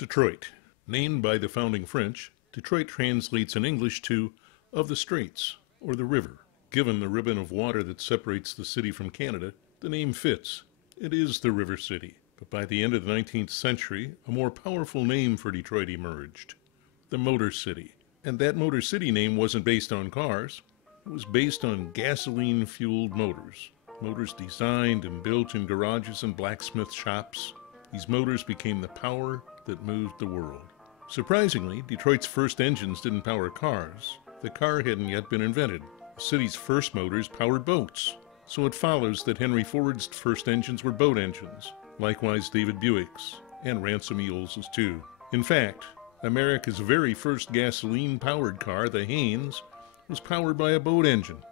Detroit. Named by the founding French, Detroit translates in English to of the Straits, or the river. Given the ribbon of water that separates the city from Canada, the name fits. It is the River City. But by the end of the 19th century, a more powerful name for Detroit emerged, the Motor City. And that Motor City name wasn't based on cars. It was based on gasoline-fueled motors. Motors designed and built in garages and blacksmith shops. These motors became the power that moved the world. Surprisingly, Detroit's first engines didn't power cars. The car hadn't yet been invented. The city's first motors powered boats. So it follows that Henry Ford's first engines were boat engines. Likewise, David Buick's, and Ransom Eales's too. In fact, America's very first gasoline-powered car, the Haynes, was powered by a boat engine,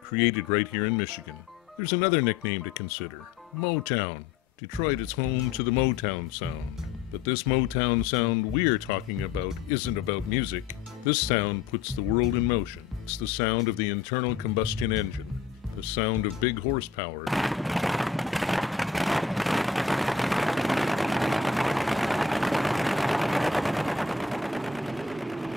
created right here in Michigan. There's another nickname to consider, Motown. Detroit is home to the Motown sound. But this Motown sound we're talking about isn't about music. This sound puts the world in motion. It's the sound of the internal combustion engine, the sound of big horsepower.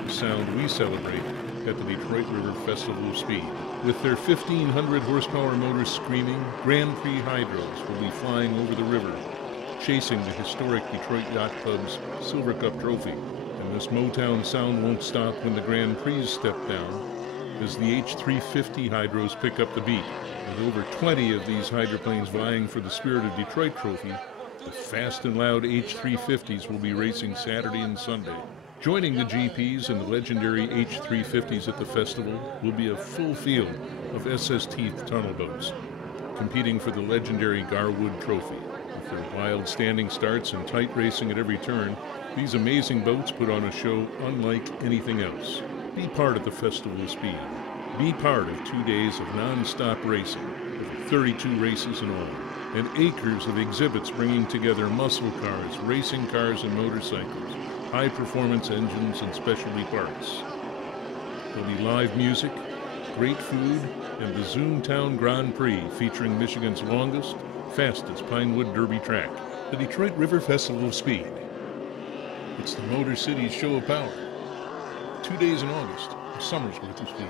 The sound we celebrate at the Detroit River Festival of Speed. With their 1,500 horsepower motors screaming, Grand Prix Hydros will be flying over the river, chasing the historic Detroit Yacht Club's Silver Cup trophy. And this Motown sound won't stop when the Grand Prix step down, as the H350 Hydros pick up the beat. With over 20 of these hydroplanes vying for the Spirit of Detroit trophy, the fast and loud H350s will be racing Saturday and Sunday. Joining the GPs and the legendary H350s at the festival will be a full field of SS Teeth tunnel boats, competing for the legendary Garwood Trophy. With their wild standing starts and tight racing at every turn, these amazing boats put on a show unlike anything else. Be part of the Festival of Speed. Be part of 2 days of non-stop racing, over 32 races in all, and acres of exhibits bringing together muscle cars, racing cars and motorcycles, high-performance engines and specialty parts. There'll be live music, great food, and the Zoomtown Grand Prix featuring Michigan's longest, fastest Pinewood Derby track, the Detroit River Festival of Speed. It's the Motor City's show of power. 2 days in August, a summer's worth of speed.